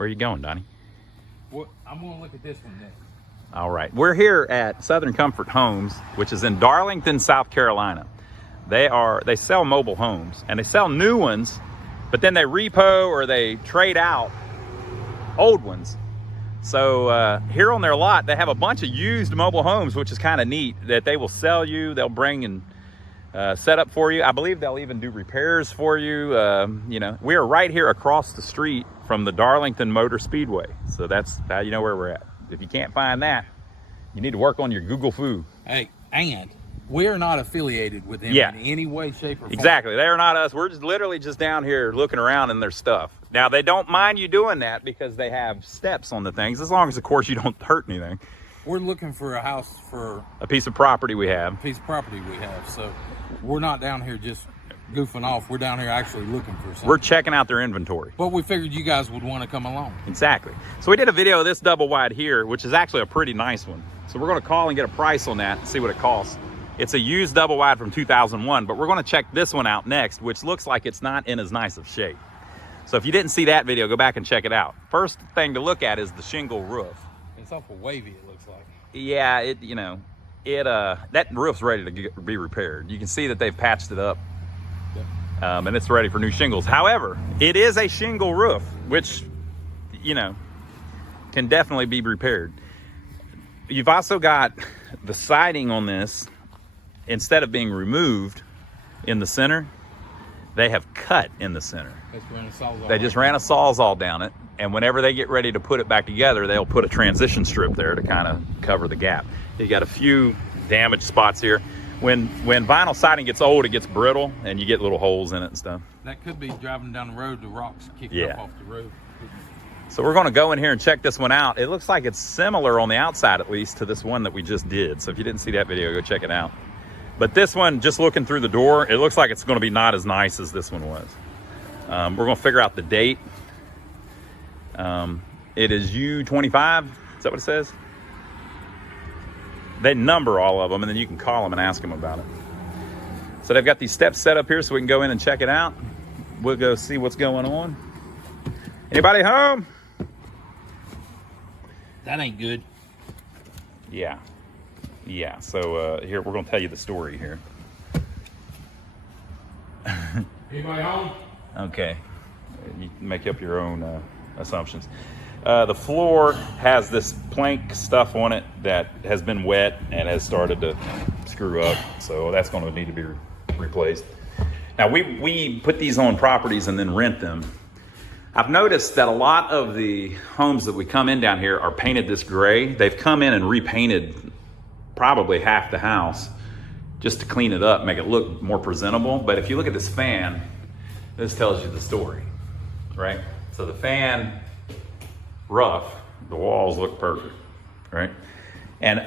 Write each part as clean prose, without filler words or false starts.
Where are you going, Donnie? Well, I'm gonna look at this one next. All right, we're here at Southern Comfort Homes, which is in Darlington, South Carolina. They sell mobile homes, and they sell new ones, but then they repo or they trade out old ones. So here on their lot, they have a bunch of used mobile homes, which is kind of neat, that they will sell you. They'll bring and set up for you. I believe they'll even do repairs for you. You know, we are right here across the street from the Darlington Motor Speedway. So that's how you know where we're at. If you can't find that, you need to work on your Google Foo. Hey, and we're not affiliated with them in any way, shape, or form. Exactly. They're not us. We're just literally just down here looking around in their stuff. Now, they don't mind you doing that because they have steps on the things, as long as, of course, you don't hurt anything. We're looking for a house for a piece of property we have. A piece of property we have. So we're not down here just goofing off. We're down here actually looking for something. We're checking out their inventory. But we figured you guys would want to come along. Exactly. So we did a video of this double wide here, which is actually a pretty nice one. So we're going to call and get a price on that and see what it costs. It's a used double wide from 2001, but we're going to check this one out next, which looks like it's not in as nice of shape. So if you didn't see that video, go back and check it out. First thing to look at is the shingle roof. It's awful wavy, it looks like. Yeah, that roof's ready to be repaired. You can see that they've patched it up. And it's ready for new shingles. However, it is a shingle roof, which, you know, can definitely be repaired. You've also got the siding on this, instead of being removed in the center, they have cut in the center. They just ran a Sawzall down it, and whenever they get ready to put it back together, they'll put a transition strip there to kind of cover the gap. You got a few damaged spots here. When vinyl siding gets old, it gets brittle, and you get little holes in it and stuff. That could be driving down the road, the rocks kicking up off the road. So we're going to go in here and check this one out. It looks like it's similar on the outside, at least, to this one that we just did. So if you didn't see that video, go check it out. But this one, just looking through the door, it looks like it's going to be not as nice as this one was. We're going to figure out the date. It is U25. Is that what it says? They number all of them, and then you can call them and ask them about it. So they've got these steps set up here so we can go in and check it out. We'll go see what's going on. Anybody home? That ain't good. Yeah. So here, we're going to tell you the story here. Anybody home? Okay. You can make up your own assumptions. The floor has this plank stuff on it that has been wet and has started to screw up. So that's going to need to be replaced. Now, we put these on properties and then rent them. I've noticed that a lot of the homes that we come in down here are painted this gray. They've come in and repainted probably half the house just to clean it up, make it look more presentable. But if you look at this fan, this tells you the story, right? So the fan, rough, the walls look perfect, right? And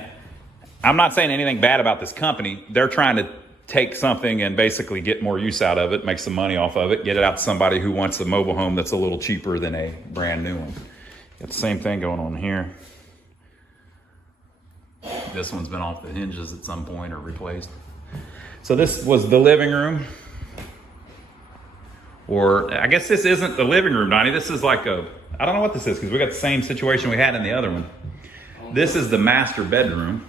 I'm not saying anything bad about this company. They're trying to take something and basically get more use out of it, make some money off of it, get it out to somebody who wants a mobile home that's a little cheaper than a brand new one. Got the same thing going on here. This one's been off the hinges at some point or replaced. So this was the living room. Or I guess this isn't the living room, Donnie. This is like I don't know what this is because we got the same situation we had in the other one. This is the master bedroom.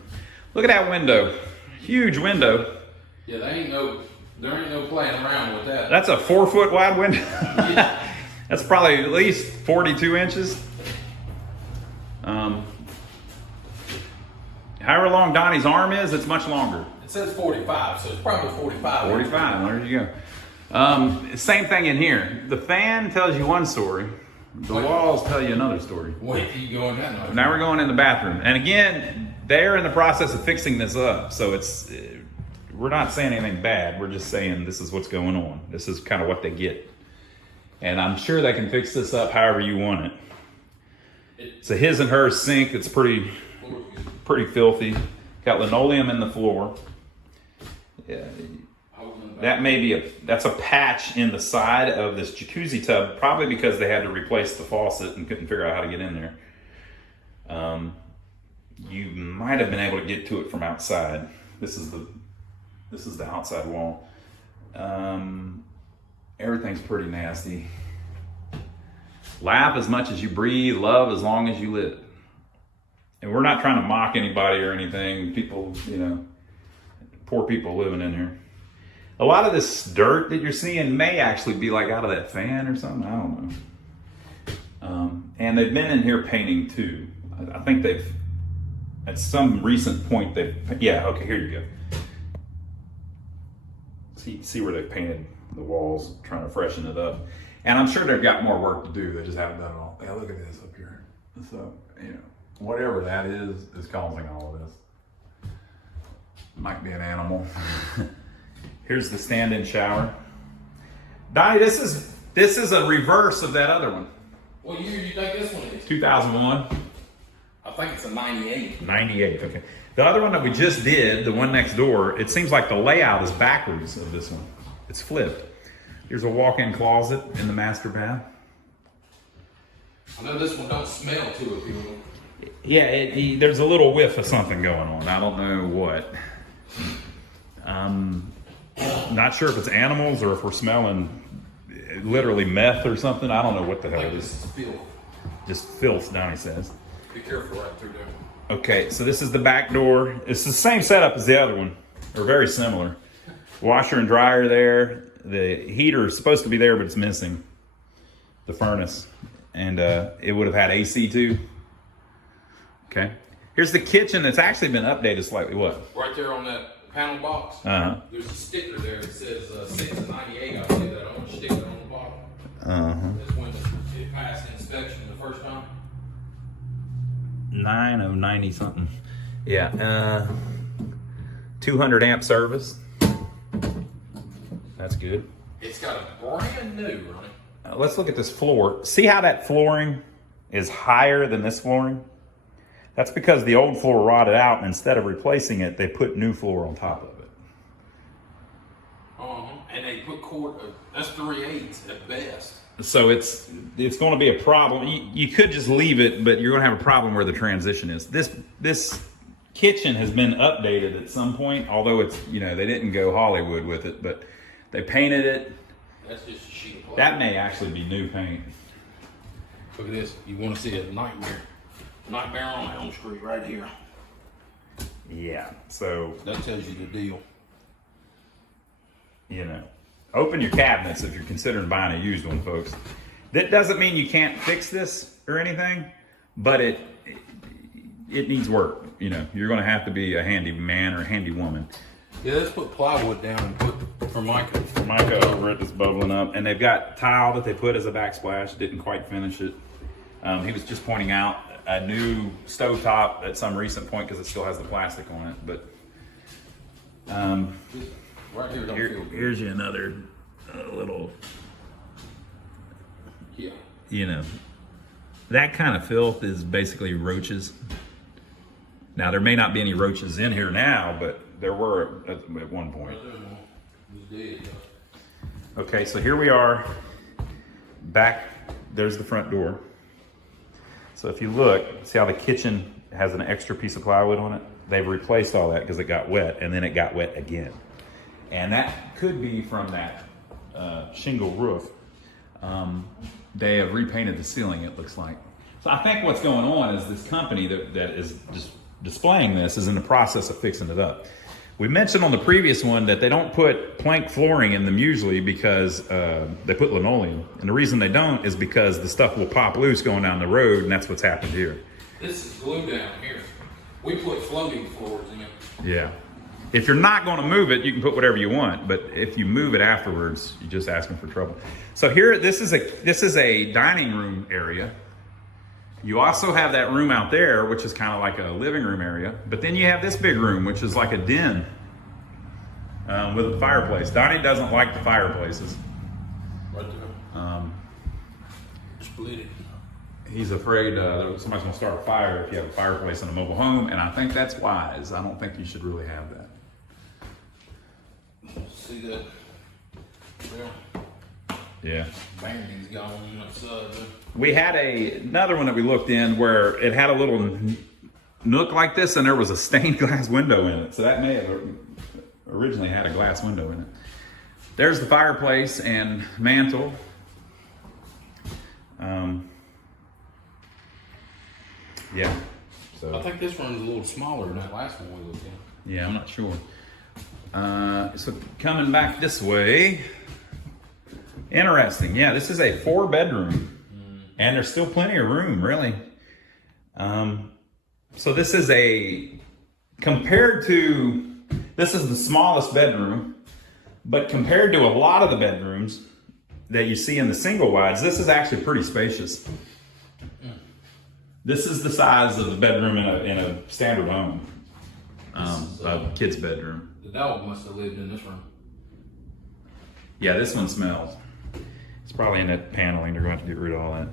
Look at that window. Huge window. Yeah, there ain't no playing around with that. That's a 4-foot wide window. That's probably at least 42 inches. However long Donnie's arm is, it's much longer. It says 45, so it's probably 45. 45, there you go. Same thing in here. The fan tells you one story. The walls tell you another story. Wait till you go in that night. Now we're going in the bathroom. And again, they're in the process of fixing this up. So we're not saying anything bad. We're just saying this is what's going on. This is kind of what they get. And I'm sure they can fix this up however you want it. It's a his and hers sink. It's pretty filthy. Got linoleum in the floor. Yeah. That's a patch in the side of this jacuzzi tub, probably because they had to replace the faucet and couldn't figure out how to get in there. You might have been able to get to it from outside. This is the outside wall. Everything's pretty nasty. Laugh as much as you breathe, love as long as you live. And we're not trying to mock anybody or anything. People, you know, poor people living in here. A lot of this dirt that you're seeing may actually be like out of that fan or something. I don't know. And they've been in here painting too. I think they've, at some recent point, yeah, okay, here you go. See where they've painted the walls, trying to freshen it up. And I'm sure they've got more work to do. They just haven't done it all. Yeah, look at this up here. So, you know, whatever that is causing all of this. Might be an animal. Here's the stand-in shower. Donnie, this is a reverse of that other one. What year do you think this one is? 2001. I think it's a 98. 98, okay. The other one that we just did, the one next door, it seems like the layout is backwards of this one. It's flipped. Here's a walk-in closet in the master bath. I know this one don't smell too appealing. Yeah, there's a little whiff of something going on. I don't know what. Not sure if it's animals or if we're smelling literally meth or something. I don't know what the hell I it think is. this is filth. Just filth, Donnie says. Be careful right through there. Okay, so this is the back door. It's the same setup as the other one, or very similar. Washer and dryer there. The heater is supposed to be there, but it's missing. The furnace. And it would have had AC too. Okay. Here's the kitchen that's actually been updated slightly. What? Right there on that panel box, there's a sticker there that says 6 of 98. I see that orange sticker on the bottom. That's when it passed inspection the first time. 9 of 90 something. Yeah. 200 amp service. That's good. It's got a brand new, Ronnie. Let's look at this floor. See how that flooring is higher than this flooring? That's because the old floor rotted out, and instead of replacing it, they put new floor on top of it. And they put that's 3/8 at best. So it's going to be a problem. You could just leave it, but you're going to have a problem where the transition is. This kitchen has been updated at some point, although it's, you know, they didn't go Hollywood with it, but they painted it. That's just a sheet of plywood. That may actually be new paint. Look at this. You want to see a nightmare? Nightmare on Elm Street right here. Yeah, so, That tells you the deal. you know, open your cabinets if you're considering buying a used one, folks. That doesn't mean you can't fix this or anything, but it needs work. You know, you're going to have to be a handy man or a handy woman. Yeah, let's put plywood down and put Formica. Formica over it that's bubbling up, and they've got tile that they put as a backsplash. Didn't quite finish it. He was just pointing out a new stovetop at some recent point because it still has the plastic on it. But Right here don't feel good. here's you another little, Yeah. you know, that kind of filth is basically roaches. Now, there may not be any roaches in here now, but there were at one point. Right there, man. It was dead. Okay, so here we are. Back, there's the front door. So if you look, see how the kitchen has an extra piece of plywood on it? They've replaced all that because it got wet, and then it got wet again. And that could be from that shingle roof. They have repainted the ceiling, it looks like. So I think what's going on is this company that is just displaying this is in the process of fixing it up. We mentioned on the previous one that they don't put plank flooring in them usually because they put linoleum. And the reason they don't is because the stuff will pop loose going down the road, and that's what's happened here. This is glue down here. We put floating floors in it. Yeah. If you're not going to move it, you can put whatever you want, but if you move it afterwards, you're just asking for trouble. So here, this is a dining room area. You also have that room out there, which is kind of like a living room area, but then you have this big room, which is like a den with a fireplace. Donnie doesn't like the fireplaces. Right there. Split it. He's afraid that somebody's going to start a fire if you have a fireplace in a mobile home, and I think that's wise. I don't think you should really have that. See that? Well, Yeah. banding's gone on that side there. We had another one that we looked in where it had a little nook like this, and there was a stained glass window in it. So that may have originally had a glass window in it. There's the fireplace and mantle. Yeah. I So think this one's a little smaller than that last one we looked at. yeah, I'm not sure. So coming back this way, interesting. Yeah, this is a 4-bedroom, and there's still plenty of room, really. So this is this is the smallest bedroom, but compared to a lot of the bedrooms that you see in the single wides, this is actually pretty spacious. This is the size of the bedroom in a standard home, a kid's bedroom. The dog must have lived in this room. Yeah, this one smells. It's probably in that paneling. They're going to have to get rid of all that.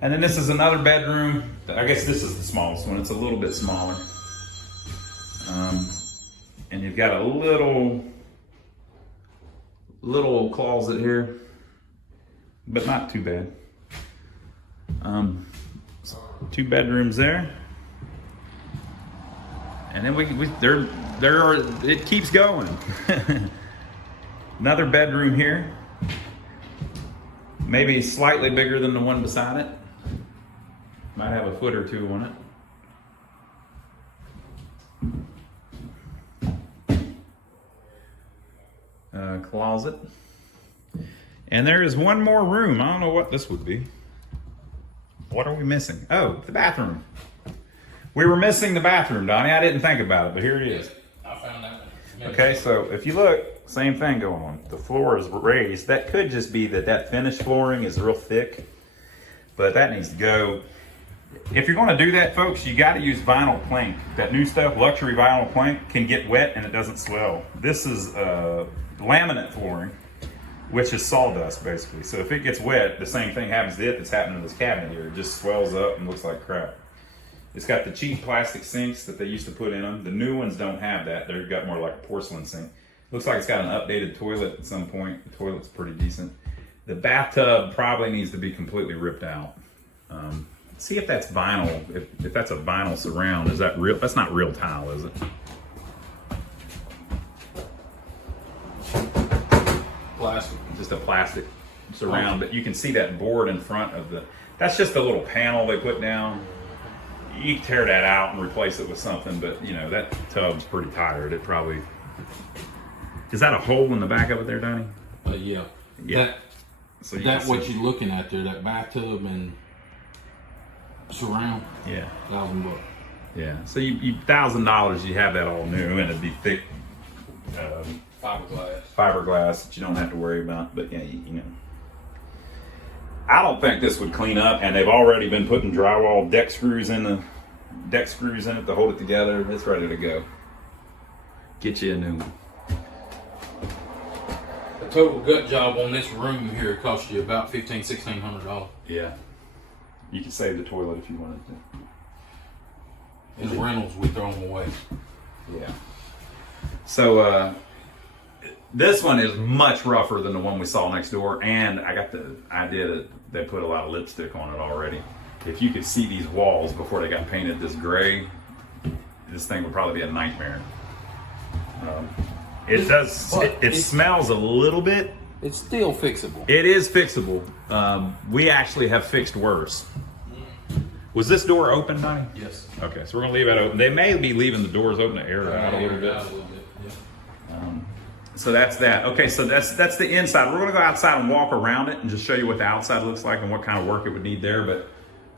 And then this is another bedroom. I guess this is the smallest one. It's a little bit smaller. And you've got a little closet here, but not too bad. 2 bedrooms there. And then it keeps going. Another bedroom here. Maybe slightly bigger than the one beside it. Might have a foot or two on it. Closet. And there is one more room. I don't know what this would be. What are we missing? Oh, the bathroom. We were missing the bathroom, Donnie. I didn't think about it, but here it is. I found that one. Okay, so if you look, same thing going on. The floor is raised. That could just be that finished flooring is real thick, but that needs to go. If you're going to do that, folks, you got to use vinyl plank. That new stuff, luxury vinyl plank, can get wet and it doesn't swell. This is laminate flooring, which is sawdust basically. So if it gets wet, the same thing happens to it that's happening to this cabinet here. It just swells up and looks like crap. It's got the cheap plastic sinks that they used to put in them. The new ones don't have that. They've got more like a porcelain sink. Looks like it's got an updated toilet at some point. The toilet's pretty decent. The bathtub probably needs to be completely ripped out. See if that's vinyl. If that's a vinyl surround, is that real? That's not real tile, is it? Plastic. Just a plastic surround, but you can see that board in front of that's just a little panel they put down. You can tear that out and replace it with something, but you know, that tub's pretty tired. It probably, is that a hole in the back of it there, Donnie? Yeah. Yeah. So That what you're looking at there, that bathtub and surround. Yeah. $1,000. Yeah. So you $1,000, you have that all new, and it'd be thick fiberglass that you don't have to worry about. But yeah, you know, I don't think this would clean up, and they've already been putting drywall deck screws in it to hold it together. It's ready to go. Get you a new one. The total gut job on this room here cost you about $1,500–$1,600. Yeah. You can save the toilet if you wanted to. His rentals we throw them away. Yeah. So this one is much rougher than the one we saw next door, and I got the idea that they put a lot of lipstick on it already. If you could see these walls before they got painted this gray, this thing would probably be a nightmare. It smells a little bit. It's still fixable. It is fixable. We actually have fixed worse. Was this door open, Donnie? Yes. Okay, so we're gonna leave that open. They may be leaving the doors open to air it out a little bit. Yeah. So that's that. Okay, so that's the inside. We're gonna go outside and walk around it and just show you what the outside looks like and what kind of work it would need there. But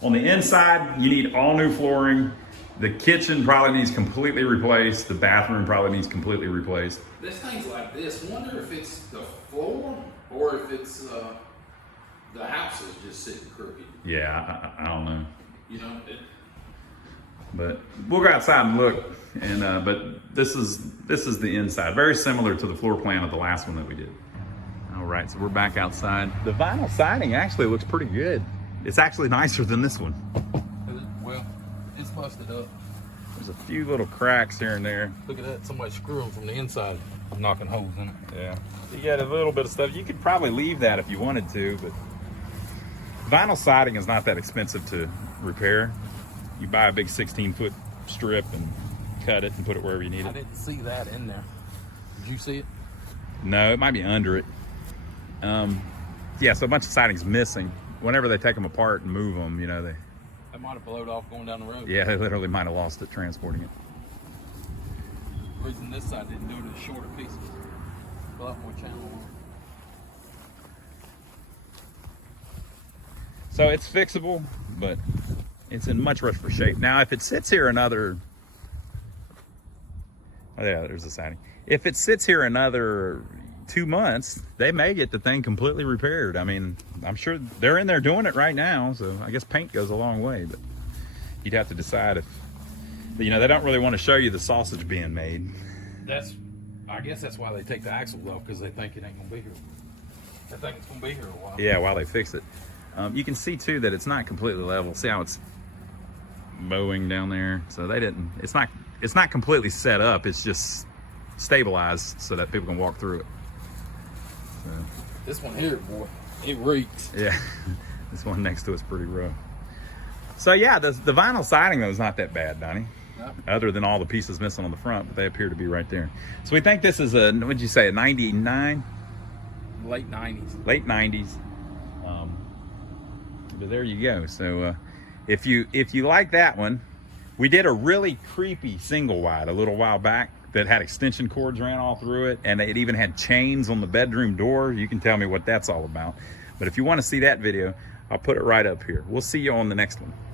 on the inside, you need all new flooring. The kitchen probably needs completely replaced. The bathroom probably needs completely replaced. This thing's like this. Wonder if it's the floor or if it's the house is just sitting crooked. Yeah, I don't know. You know. But we'll go outside and look. And but this is the inside, very similar to the floor plan of the last one that we did. All right, so we're back outside. The vinyl siding actually looks pretty good. It's actually nicer than this one. Well, it's busted up. There's a few little cracks here and there. Look at that. Somebody screwing from the inside, knocking holes in it. Yeah. So you got a little bit of stuff. You could probably leave that if you wanted to, but vinyl siding is not that expensive to repair. You buy a big 16-foot strip and cut it and put it wherever you need I it. didn't see that in there. Did you see it? No, it might be under it. Yeah, so a bunch of siding's missing. Whenever they take them apart and move them, you know, That might have blowed off going down the road. Yeah, they literally might have lost it transporting it. The reason this side didn't do it is shorter pieces. A lot more channel on. So it's fixable, but it's in much rougher shape. Now, if it sits here another, oh yeah, there's the siding. If it sits here another 2 months, they may get the thing completely repaired. I mean, I'm sure they're in there doing it right now, so I guess paint goes a long way, but you'd have to decide if, you know, they don't really want to show you the sausage being made. I guess that's why they take the axles off, because they think it ain't gonna be here. They think it's gonna be here a while. Yeah, while they fix it. You can see too that it's not completely level. See how it's bowing down there? So they didn't, it's not completely set up. It's just stabilized so that people can walk through it. So, This one here, boy, it reeks. yeah, this one next to it's pretty rough. So yeah, the vinyl siding though is not that bad, Donnie. No. Other than all the pieces missing on the front, but they appear to be right there. So we think this is a, what'd you say, a 99? Late 90s. Late 90s. But there you go. So if you like that one, we did a really creepy single wide a little while back that had extension cords ran all through it, and it even had chains on the bedroom door. You can tell me what that's all about. But if you want to see that video, I'll put it right up here. We'll see you on the next one.